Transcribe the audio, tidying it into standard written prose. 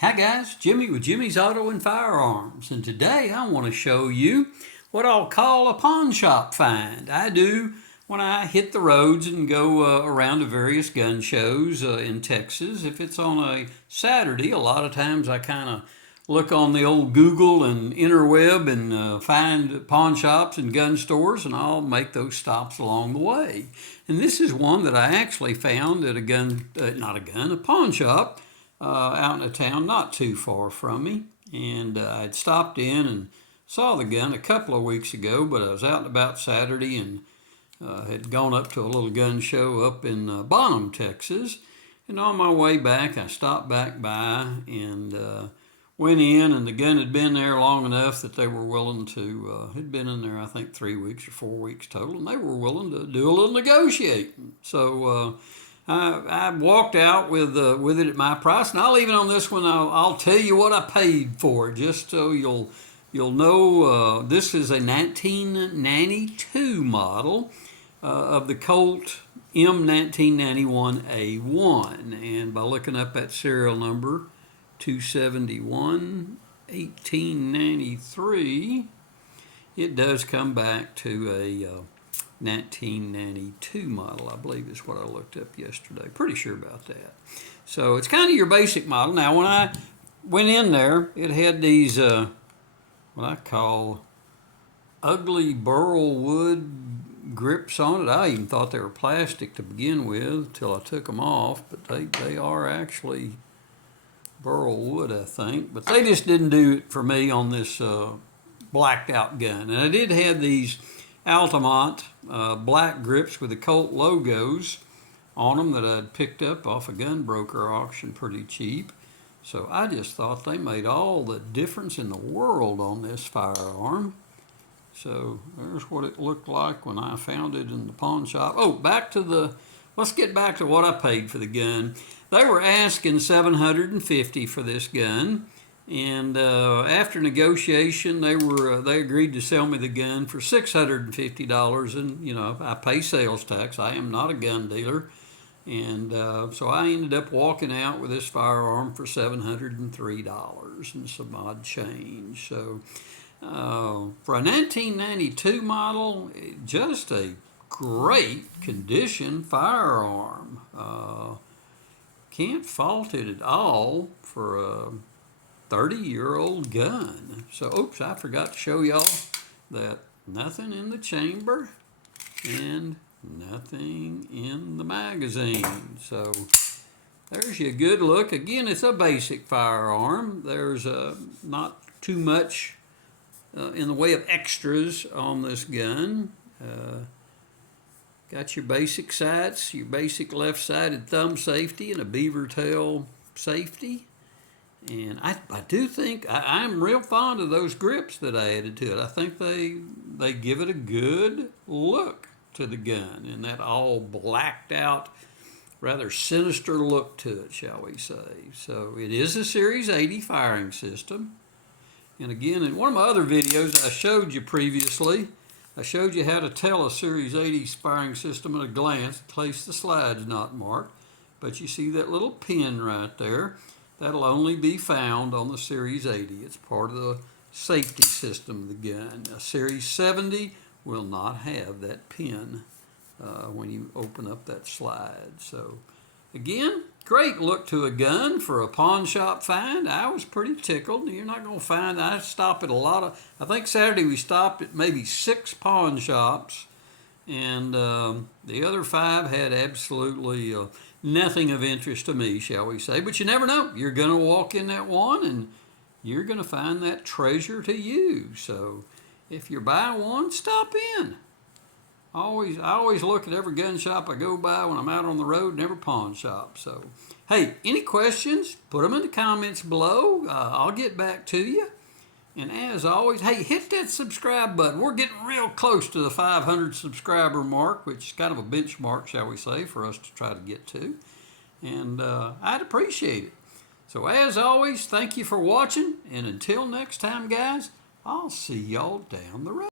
Hi guys, Jimmy with Jimmy's Auto and Firearms, and today I want to show you what I'll call a pawn shop find. I do when I hit the roads and go around to various gun shows in Texas. If it's on a Saturday, a lot of times I kind of look on the old Google and interweb and find pawn shops and gun stores, and I'll make those stops along the way. And this is one that I actually found at a pawn shop out in a town not too far from me. And I'd stopped in and saw the gun a couple of weeks ago, but I was out and about Saturday and had gone up to a little gun show up in Bonham, Texas. And on my way back, I stopped back by and went in, and the gun had been there long enough that they were willing to, had been in there, I think, 3 weeks or 4 weeks total, and they were willing to do a little negotiating. So I walked out with it at my price, and I'll even on this one, I'll tell you what I paid for it, just so you'll know. This is a 1992 model of the Colt M1991A1, and by looking up that serial number 271 1893, it does come back to a 1992 model, I believe is what I looked up yesterday. Pretty sure about that. So it's kind of your basic model. Now, when I went in there, it had these what I call ugly burl wood grips on it. I even thought they were plastic to begin with till I took them off, but they are actually burl wood, I think. But they just didn't do it for me on this blacked out gun. And I did have these Altamont black grips with the Colt logos on them that I'd picked up off a gun broker auction pretty cheap. So I just thought they made all the difference in the world on this firearm. So there's what it looked like when I found it in the pawn shop. Oh, let's get back to what I paid for the gun. They were asking $750 for this gun. And after negotiation, they agreed to sell me the gun for $650, and you know, I pay sales tax. I am not a gun dealer, and so I ended up walking out with this firearm for $703 and some odd change. So for a 1992 model, just a great condition firearm. Can't fault it at all for a 30-year-old gun. So, oops, I forgot to show y'all that nothing in the chamber and nothing in the magazine. So there's your good look. Again, it's a basic firearm. There's not too much in the way of extras on this gun. Got your basic sights, your basic left-sided thumb safety, and a beaver tail safety. And I do think I'm real fond of those grips that I added to it. I think they give it a good look to the gun, and that all blacked out, rather sinister look to it, shall we say. So it is a Series 80 firing system. And again, in one of my other videos I showed you previously, I showed you how to tell a Series 80 firing system at a glance in case the slide's not marked. But you see that little pin right there? That'll only be found on the Series 80. It's part of the safety system of the gun. A Series 70 will not have that pin when you open up that slide. So again, great look to a gun for a pawn shop find. I was pretty tickled. You're not going to find, I stop at a lot of, I think Saturday we stopped at maybe 6 pawn shops, and the other 5 had absolutely nothing of interest to me, shall we say. But you never know. You're going to walk in that one, and you're going to find that treasure to you. So if you're buying one, stop in. I always look at every gun shop I go by when I'm out on the road, and every pawn shop. So, hey, any questions, put them in the comments below. I'll get back to you. And as always, hey, hit that subscribe button. We're getting real close to the 500 subscriber mark, which is kind of a benchmark, shall we say, for us to try to get to. And I'd appreciate it. So as always, thank you for watching. And until next time, guys, I'll see y'all down the road.